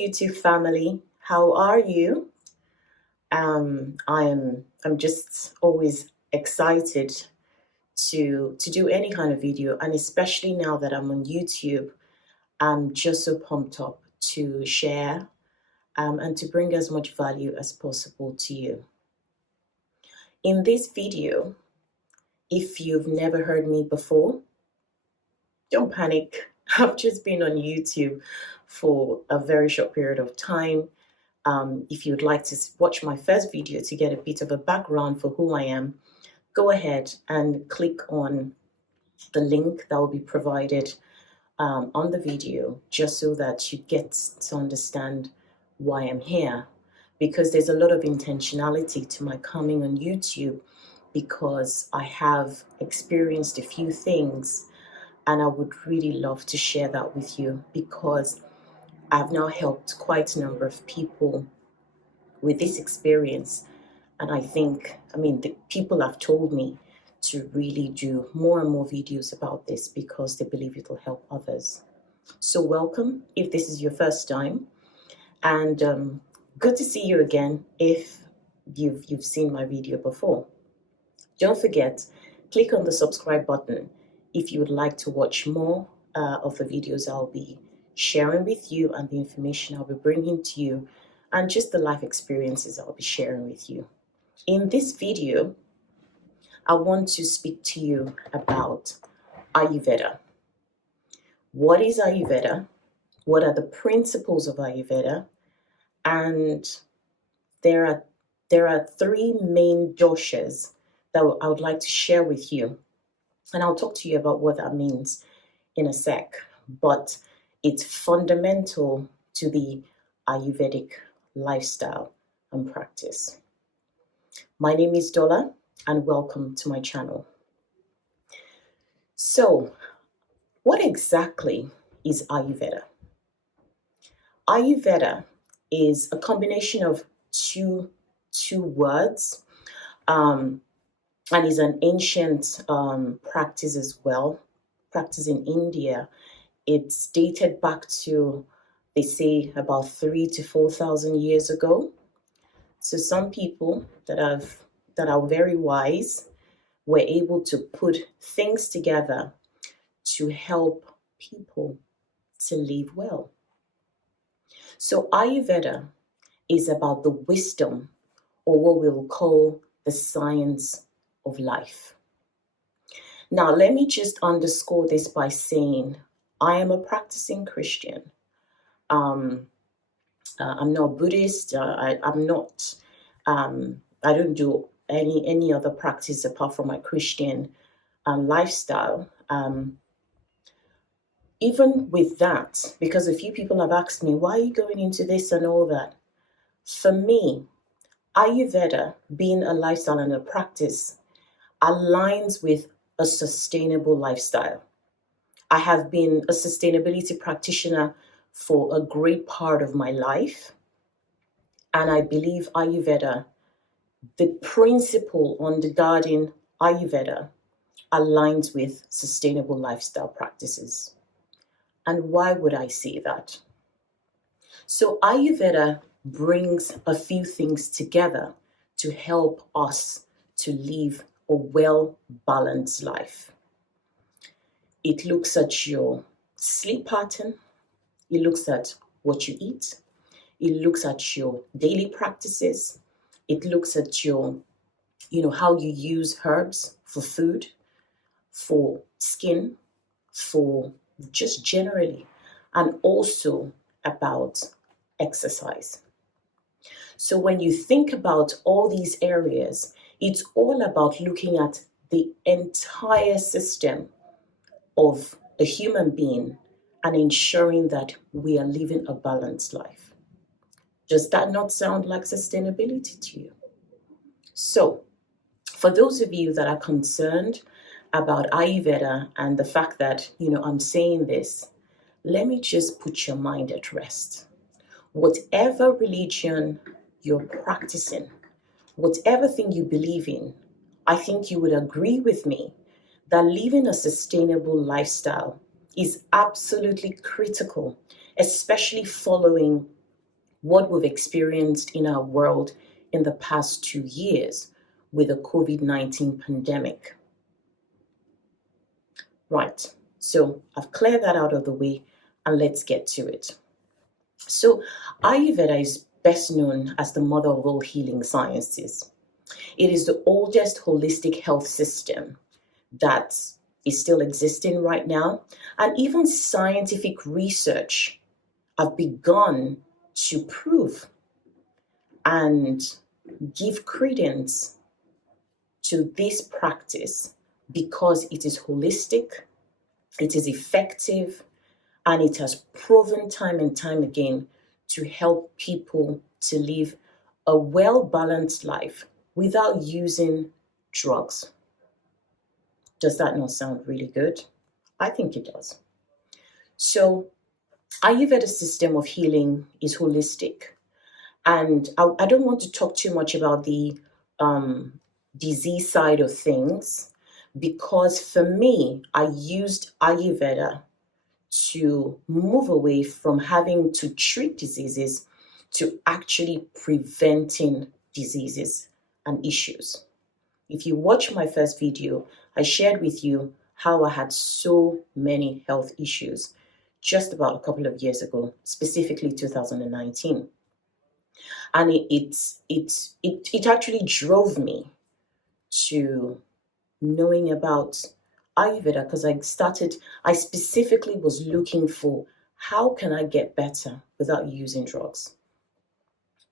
YouTube family. How are you? I'm just always excited to do any kind of video, and especially now that I'm on YouTube, I'm just so pumped up to share and to bring as much value as possible to you. In this video, if you've never heard me before, don't panic. I've just been on YouTube for a very short period of time. If you'd like to watch my first video to get a bit of a background for who I am, go ahead and click on the link that will be provided on the video, just so that you get to understand why I'm here. Because there's a lot of intentionality to my coming on YouTube, because I have experienced a few things and I would really love to share that with you, because I've now helped quite a number of people with this experience. And the people have told me to really do more and more videos about this because they believe it'll help others. So welcome if this is your first time, and good to see you again if you've seen my video before. Don't forget, click on the subscribe button if you would like to watch more of the videos I'll be sharing with you, and the information I'll be bringing to you, and just the life experiences I'll be sharing with you. In this video, I want to speak to you about Ayurveda. What is Ayurveda? What are the principles of Ayurveda? And there are three main doshas that I would like to share with you. And I'll talk to you about what that means in a sec. But it's fundamental to the Ayurvedic lifestyle and practice. My name is Dola, and welcome to my channel. So, what exactly is Ayurveda? Ayurveda is a combination of two words, and is an ancient practice as well, practice in India. It's dated back to, they say, about 3,000 to 4,000 years ago. So some people that are very wise were able to put things together to help people to live well. So Ayurveda is about the wisdom, or what we'll call the science of life. Now, let me just underscore this by saying I am a practicing Christian. I'm not Buddhist. I'm not. I don't do any other practice apart from my Christian lifestyle. Even with that, because a few people have asked me, why are you going into this and all that? For me, Ayurveda, being a lifestyle and a practice, aligns with a sustainable lifestyle. I have been a sustainability practitioner for a great part of my life, and I believe Ayurveda, the principle undergirding Ayurveda, aligns with sustainable lifestyle practices. And why would I say that? So Ayurveda brings a few things together to help us to live a well-balanced life. It looks at your sleep pattern. It looks at what you eat. It looks at your daily practices. It looks at your, how you use herbs for food, for skin, for just generally, and also about exercise. So when you think about all these areas, it's all about looking at the entire system of a human being and ensuring that we are living a balanced life. Does that not sound like sustainability to you? So, for those of you that are concerned about Ayurveda and the fact that, I'm saying this, let me just put your mind at rest. Whatever religion you're practicing, whatever thing you believe in, I think you would agree with me that living a sustainable lifestyle is absolutely critical, especially following what we've experienced in our world in the past 2 years with the COVID-19 pandemic. Right, so I've cleared that out of the way and let's get to it. So Ayurveda is best known as the mother of all healing sciences. It is the oldest holistic health system that is still existing right now, and even scientific research have begun to prove and give credence to this practice because it is holistic, it is effective, and it has proven time and time again to help people to live a well-balanced life without using drugs. Does that not sound really good? I think it does. So Ayurveda system of healing is holistic. And I don't want to talk too much about the disease side of things because for me, I used Ayurveda to move away from having to treat diseases to actually preventing diseases and issues. If you watch my first video, I shared with you how I had so many health issues just about a couple of years ago, specifically 2019. And it actually drove me to knowing about Ayurveda because I specifically was looking for how can I get better without using drugs?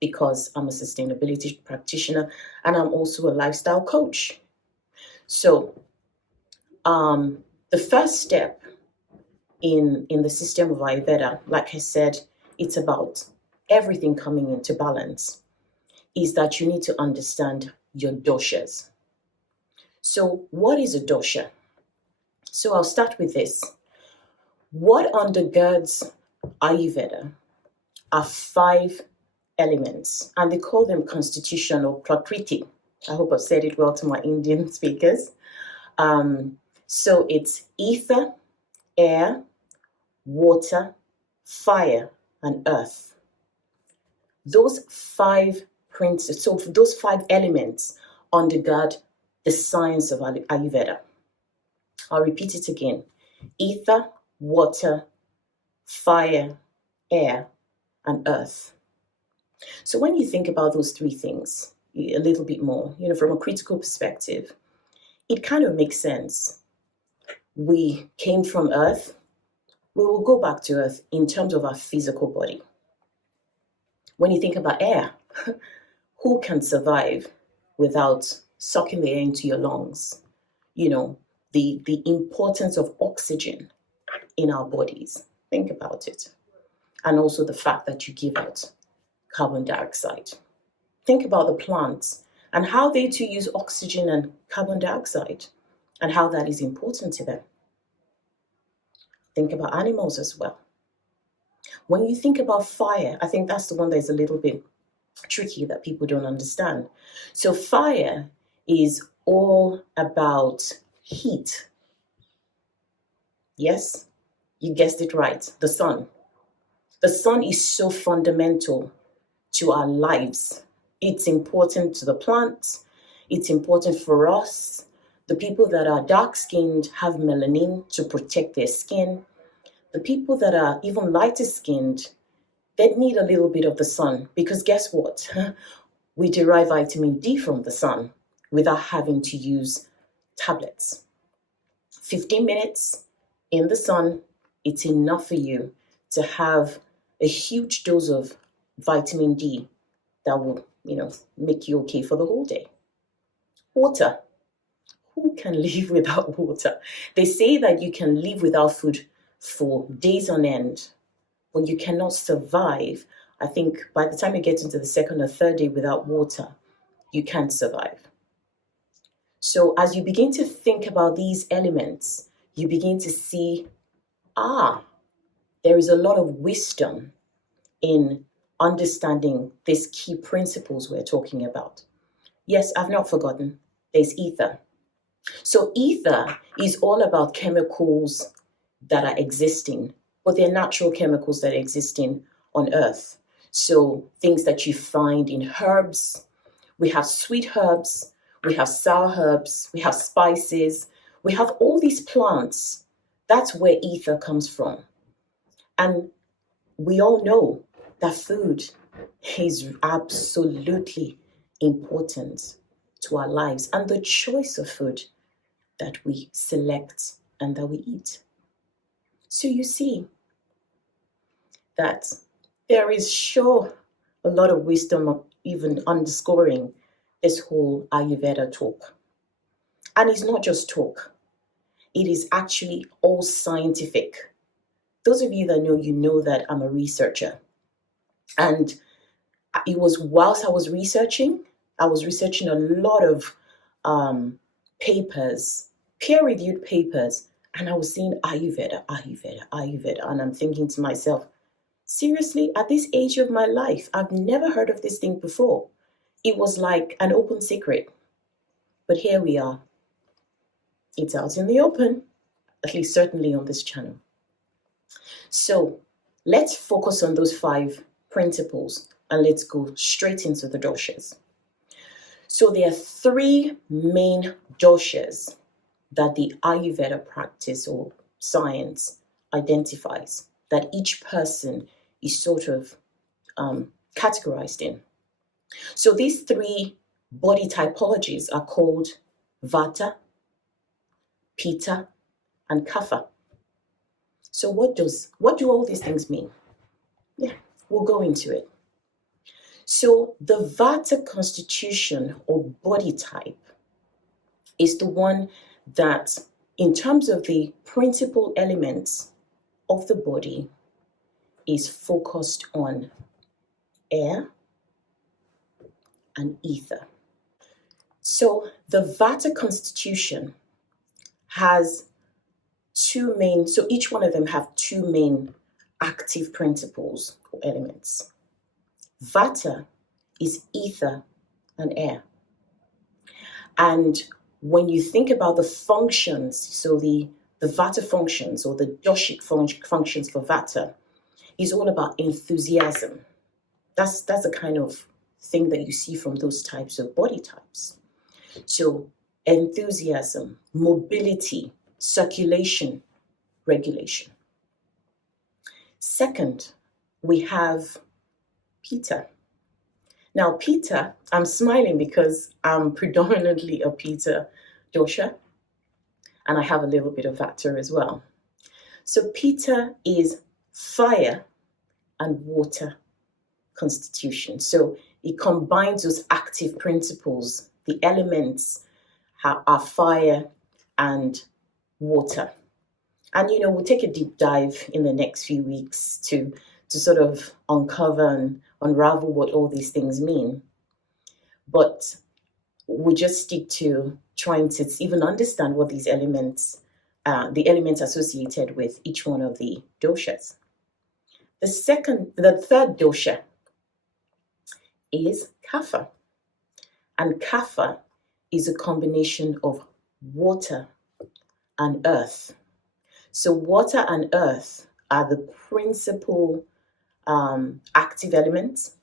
Because I'm a sustainability practitioner and I'm also a lifestyle coach. So the first step in the system of Ayurveda, like I said, it's about everything coming into balance, is that you need to understand your doshas. So what is a dosha? So I'll start with this. What undergirds Ayurveda are 5 elements, and they call them constitution or prakriti. I hope I've said it well to my Indian speakers. So it's ether, air, water, fire, and earth. Those 5 those 5 elements undergird the science of Ayurveda. I'll repeat it again. Ether, water, fire, air, and earth. So when you think about those 3 things a little bit more, from a critical perspective, it kind of makes sense. We came from earth. We will go back to earth in terms of our physical body. When you think about air, who can survive without sucking the air into your lungs? The importance of oxygen in our bodies. Think about it. And also the fact that you give out carbon dioxide. Think about the plants and how they too use oxygen and carbon dioxide and how that is important to them. Think about animals as well. When you think about fire, I think that's the one that is a little bit tricky that people don't understand. So fire is all about heat. Yes, you guessed it right, the sun. The sun is so fundamental to our lives. It's important to the plants. It's important for us. The people that are dark-skinned have melanin to protect their skin. The people that are even lighter-skinned, they need a little bit of the sun because guess what? We derive vitamin D from the sun without having to use tablets. 15 minutes in the sun, it's enough for you to have a huge dose of vitamin D that will, make you okay for the whole day. Water. Who can live without water? They say that you can live without food for days on end, but you cannot survive. I think by the time you get into the second or third day without water, you can't survive. So as you begin to think about these elements, you begin to see, there is a lot of wisdom in understanding these key principles we're talking about. Yes, I've not forgotten. There's ether. So ether is all about chemicals that are existing, but they're natural chemicals that are existing on Earth. So things that you find in herbs, we have sweet herbs, we have sour herbs, we have spices, we have all these plants. That's where ether comes from. And we all know that food is absolutely important to our lives and the choice of food that we select and that we eat. So you see that there is sure a lot of wisdom of even underscoring this whole Ayurveda talk. And it's not just talk, it is actually all scientific. Those of you that know, you know that I'm a researcher. And it was whilst I was researching a lot of papers, peer-reviewed papers, and I was seeing Ayurveda, Ayurveda, Ayurveda, and I'm thinking to myself, seriously, at this age of my life, I've never heard of this thing before. It was like an open secret. But here we are. It's out in the open, at least certainly on this channel. So let's focus on those 5 principles and let's go straight into the doshas. So there are 3 main doshas that the Ayurveda practice or science identifies, that each person is sort of categorized in. So these 3 body typologies are called Vata, Pitta, and Kapha. So what do all these things mean? Yeah, we'll go into it. So the Vata constitution or body type is the one that, in terms of the principal elements of the body, is focused on air and ether. So the Vata constitution has 2 main, so each one of them have 2 main active principles or elements. Vata is ether and air. And when you think about the functions, so the Vata functions or the doshic functions for Vata is all about enthusiasm. That's the kind of thing that you see from those types of body types. So enthusiasm, mobility, circulation, regulation. Second, we have Pitta. Now, Pitta, I'm smiling because I'm predominantly a Pitta dosha, and I have a little bit of Vata as well. So Pitta is fire and water constitution. So it combines those active principles. The elements are fire and water. And, we'll take a deep dive in the next few weeks to sort of uncover and unravel what all these things mean. But we'll just stick to trying to even understand what these elements, the elements associated with each one of the doshas. The third dosha is Kapha. And Kapha is a combination of water and earth. So water and earth are the principal active elements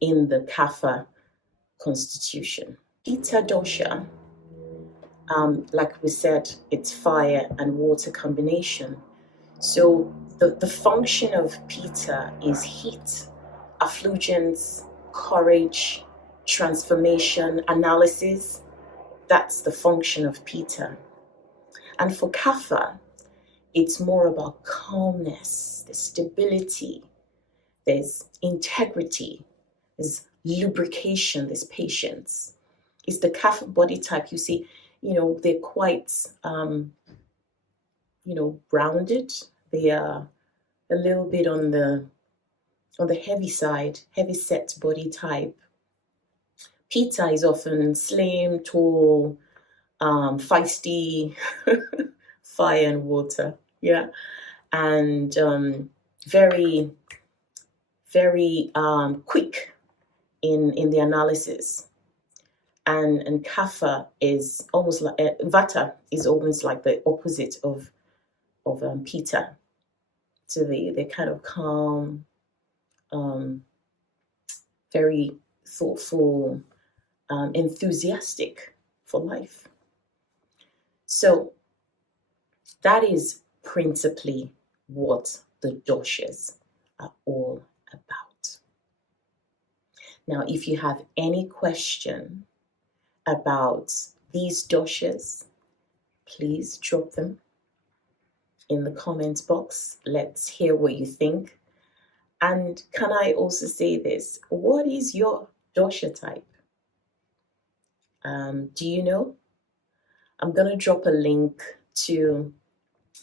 in the Kapha constitution. Pitta dosha, like we said, it's fire and water combination. So the function of Pitta is heat, effulgence, courage, transformation, analysis. That's the function of Pitta. And for Kapha, it's more about calmness, there's stability, there's integrity, there's lubrication, there's patience. It's the Kapha body type. You see, they're quite, rounded. They are a little bit on the heavy side, heavy set body type. Pitta is often slim, tall, feisty, fire and water. Yeah. And very, very quick in the analysis. And Kapha is almost like Vata is almost like the opposite of Pitta. So they're kind of calm, very thoughtful, enthusiastic for life. So that is principally what the doshas are all about. Now, if you have any question about these doshas, please drop them in the comments box. Let's hear what you think. And can I also say this? What is your dosha type? Do you know? I'm going to drop a link to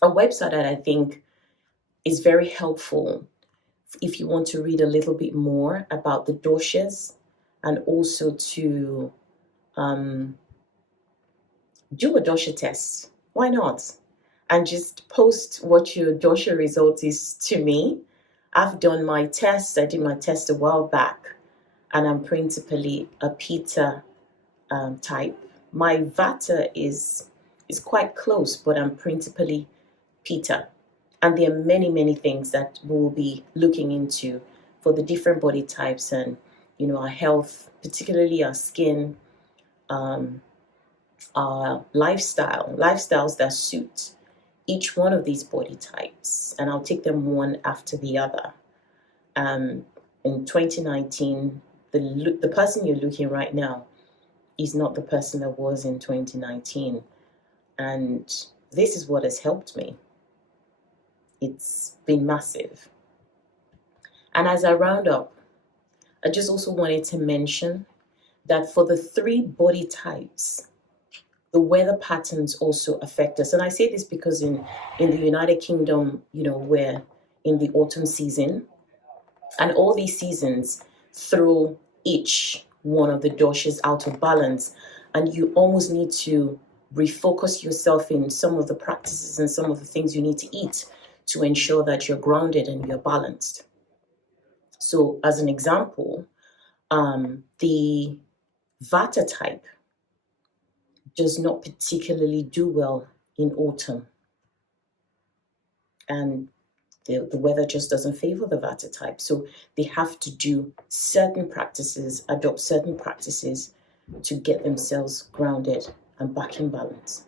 a website that I think is very helpful if you want to read a little bit more about the doshas and also to do a dosha test. Why not? And just post what your dosha result is to me. I've done my test. I did my test a while back, and I'm principally a Pitta type. My Vata is quite close, but I'm principally Pitta. And there are many, many things that we'll be looking into for the different body types and, our health, particularly our skin, our lifestyles that suit each one of these body types. And I'll take them one after the other. In 2019, the person you're looking right now is not the person that was in 2019. And this is what has helped me. It's been massive. And as I round up, I just also wanted to mention that for the 3 body types, the weather patterns also affect us. And I say this because in the United Kingdom, we're in the autumn season, and all these seasons throw each one of the doshas out of balance. And you almost need to refocus yourself in some of the practices and some of the things you need to eat to ensure that you're grounded and you're balanced. So as an example, the Vata type does not particularly do well in autumn. And the weather just doesn't favor the Vata type. So they have to do certain practices, adopt certain practices to get themselves grounded and back in balance.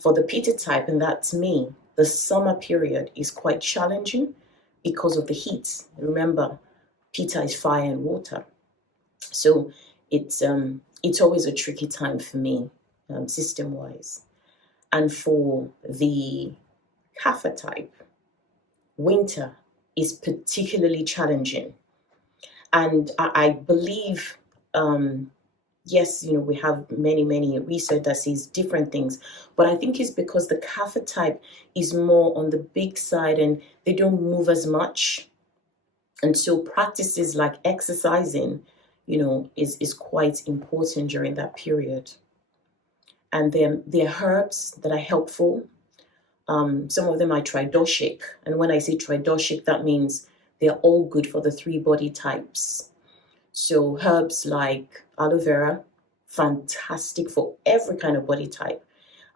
For the Pitta type, and that's me, the summer period is quite challenging because of the heat. Remember, Pitta is fire and water. So it's always a tricky time for me, system-wise. And for the Kapha type, winter is particularly challenging. And I believe, yes, we have many research that says different things, but I think it's because the Kapha type is more on the big side and they don't move as much. And so practices like exercising, is quite important during that period. And then there are herbs that are helpful. Some of them are tridoshic. And when I say tridoshic, that means they're all good for the 3 body types. So herbs like aloe vera, fantastic for every kind of body type.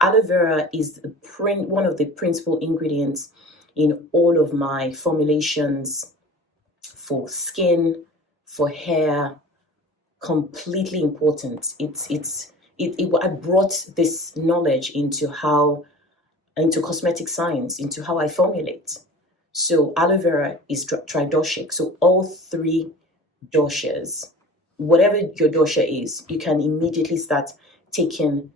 Aloe vera is one of the principal ingredients in all of my formulations for skin, for hair, completely important. I brought this knowledge into cosmetic science, into how I formulate. So aloe vera is tridoshic. So all 3 doshas, whatever your dosha is, you can immediately start taking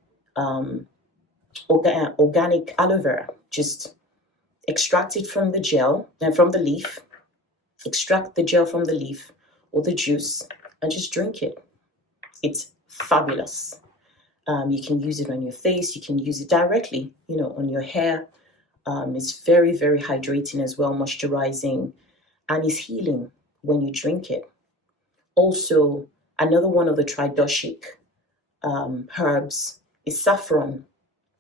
organic aloe vera. Just extract it from the gel and from the leaf. Extract the gel from the leaf or the juice and just drink it. It's fabulous. You can use it on your face. You can use it directly, on your hair. It's very, very hydrating as well, moisturizing, and it's healing when you drink it. Also, another one of the tridoshic herbs is saffron.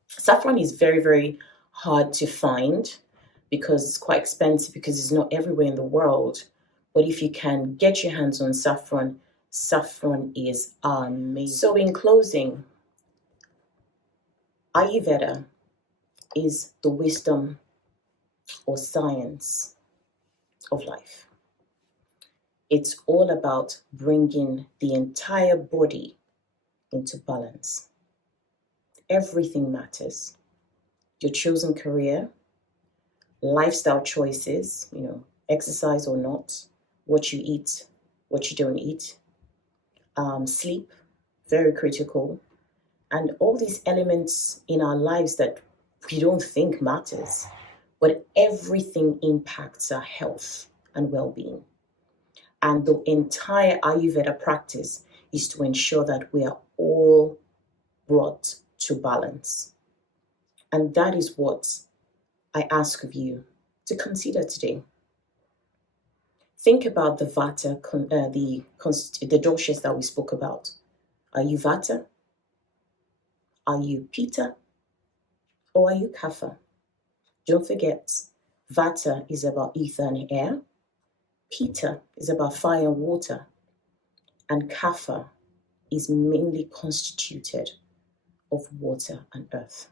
Saffron is very, very hard to find because it's quite expensive because it's not everywhere in the world. But if you can get your hands on saffron, saffron is amazing. So in closing, Ayurveda is the wisdom or science of life. It's all about bringing the entire body into balance. Everything matters. Your chosen career, lifestyle choices, exercise or not, what you eat, what you don't eat, sleep, very critical, and all these elements in our lives that we don't think matters, but everything impacts our health and well-being. And the entire Ayurveda practice is to ensure that we are all brought to balance. And that is what I ask of you to consider today. Think about the vata, the doshas that we spoke about. Are you vata? Are you pitta? Or are you kapha? Don't forget, vata is about ether and air. Pitta is about fire and water. And kapha is mainly constituted of water and earth.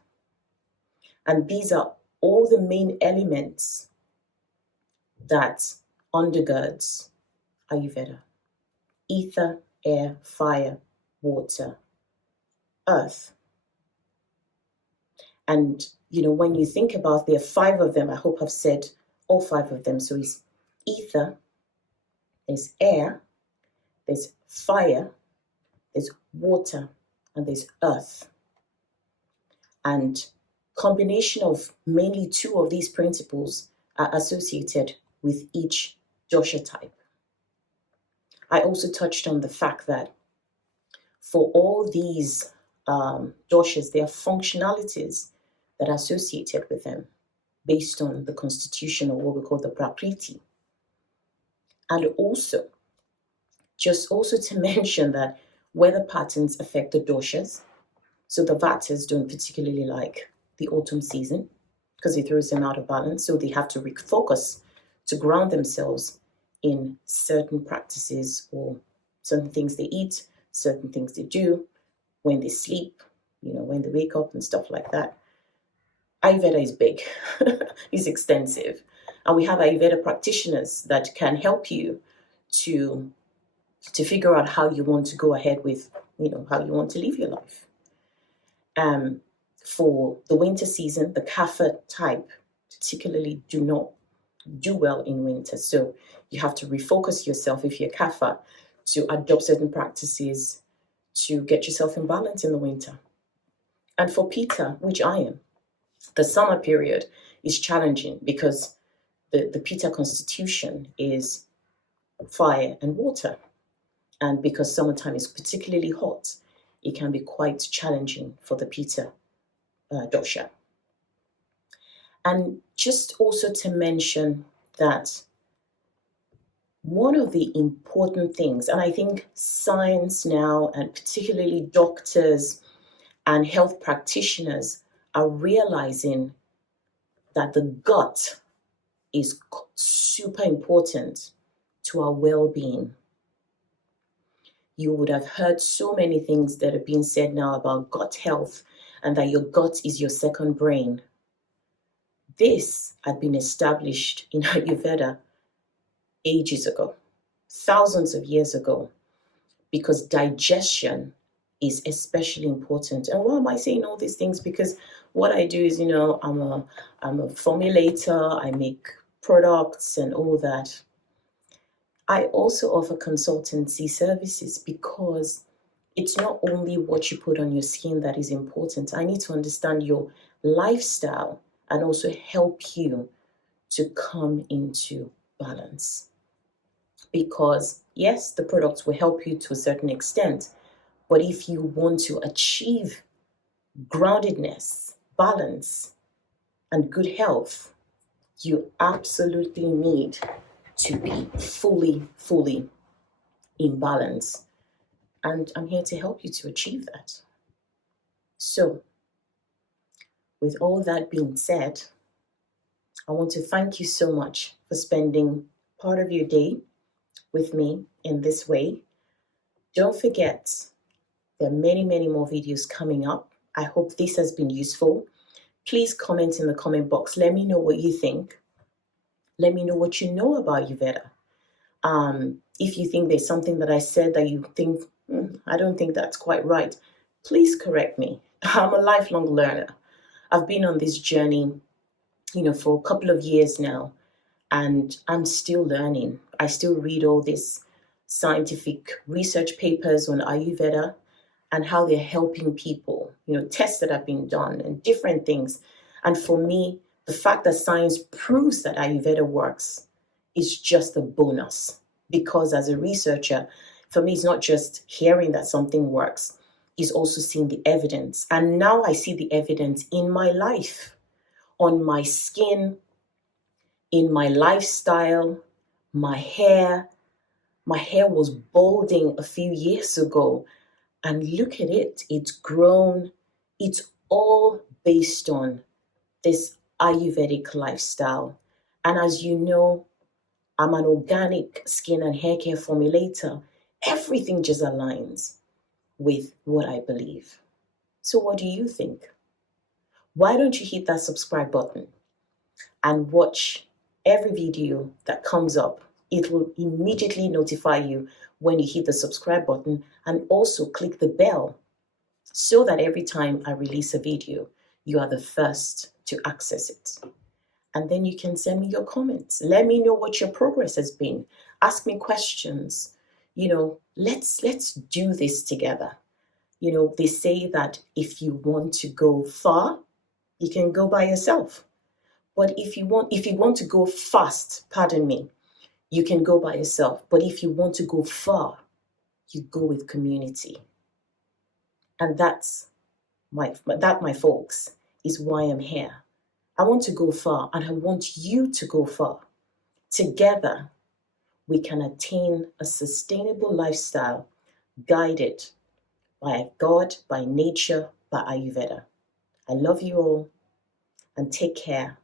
And these are all the main elements that undergirds Ayurveda. Ether, air, fire, water, earth. And, when you think about, there are 5 of them. I hope I've said all 5 of them. So it's ether, there's air, there's fire, there's water, and there's earth. And combination of mainly 2 of these principles are associated with each dosha type. I also touched on the fact that for all these doshas, there are functionalities that are associated with them based on the constitution, or what we call the prakriti. And also, just also to mention that weather patterns affect the doshas. So the vatas don't particularly like the autumn season because it throws them out of balance. So they have to refocus to ground themselves in certain practices or certain things they eat, certain things they do, when they sleep, when they wake up and stuff like that. Ayurveda is big, it's extensive. And we have Ayurveda practitioners that can help you to figure out how you want to go ahead with, how you want to live your life. For the winter season, the kapha type particularly do not do well in winter. So you have to refocus yourself, if you're kapha, to adopt certain practices to get yourself in balance in the winter. And for pitta, which I am, the summer period is challenging because the pitta constitution is fire and water. And because summertime is particularly hot, it can be quite challenging for the pitta dosha. And just also to mention that one of the important things, and I think science now, and particularly doctors and health practitioners, are realizing that the gut is super important to our well-being. You would have heard so many things that are being said now about gut health, and that your gut is your second brain. This had been established in Ayurveda ages ago, thousands of years ago, because digestion is especially important. And why am I saying all these things? Because what I do is, I'm a formulator, I make products and all that. I also offer consultancy services because it's not only what you put on your skin that is important. I need to understand your lifestyle and also help you to come into balance. Because yes, the products will help you to a certain extent, but if you want to achieve groundedness, balance, and good health, you absolutely need to be fully in balance. And I'm here to help you to achieve that. So, with all that being said, I want to thank you so much for spending part of your day with me in this way. Don't forget, there are many more videos coming up. I hope this has been useful. Please comment in the comment box. Let me know what you think. Let me know what you know about Ayurveda. If you think there's something that I said that you think, I don't think that's quite right, please correct me. I'm a lifelong learner. I've been on this journey, for a couple of years now, and I'm still learning. I still read all these scientific research papers on Ayurveda and how they're helping people, tests that have been done and different things. And for me, the fact that science proves that Ayurveda works is just a bonus. Because as a researcher, for me, it's not just hearing that something works, it's also seeing the evidence. And now I see the evidence in my life, on my skin, in my lifestyle, my hair. My hair was balding a few years ago, and look at it, it's grown. It's all based on this Ayurvedic lifestyle. And as you know, I'm an organic skin and hair care formulator. Everything just aligns with what I believe. So, what do you think? Why don't you hit that subscribe button and watch every video that comes up? It will immediately notify you when you hit the subscribe button, and also click the bell so that every time I release a video, you are the first to access it. And then you can send me your comments. Let me know what your progress has been. Ask me questions. Let's do this together. They say that if you want to go far, you can go by yourself. But if you want to go fast, pardon me, you can go by yourself. But if you want to go far, you go with community. And that's my folks, is why I'm here. I want to go far, and I want you to go far. Together, we can attain a sustainable lifestyle guided by God, by nature, by Ayurveda. I love you all, and take care.